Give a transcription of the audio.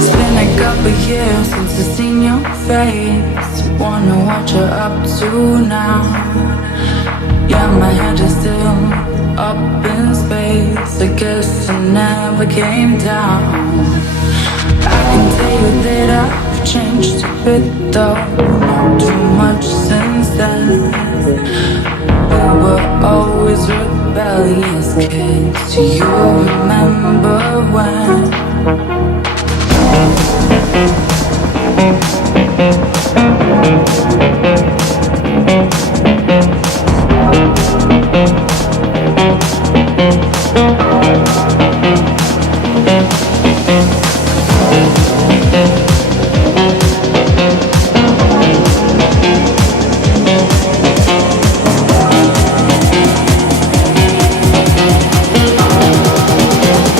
It's been a couple years since I've seen your face. Wonder what you're up to now. Yeah, my head is still up in space. I guess I never came down. I can tell you that I've changed a bit though. Not too much since then. We were always rebellious kids. Do you remember when?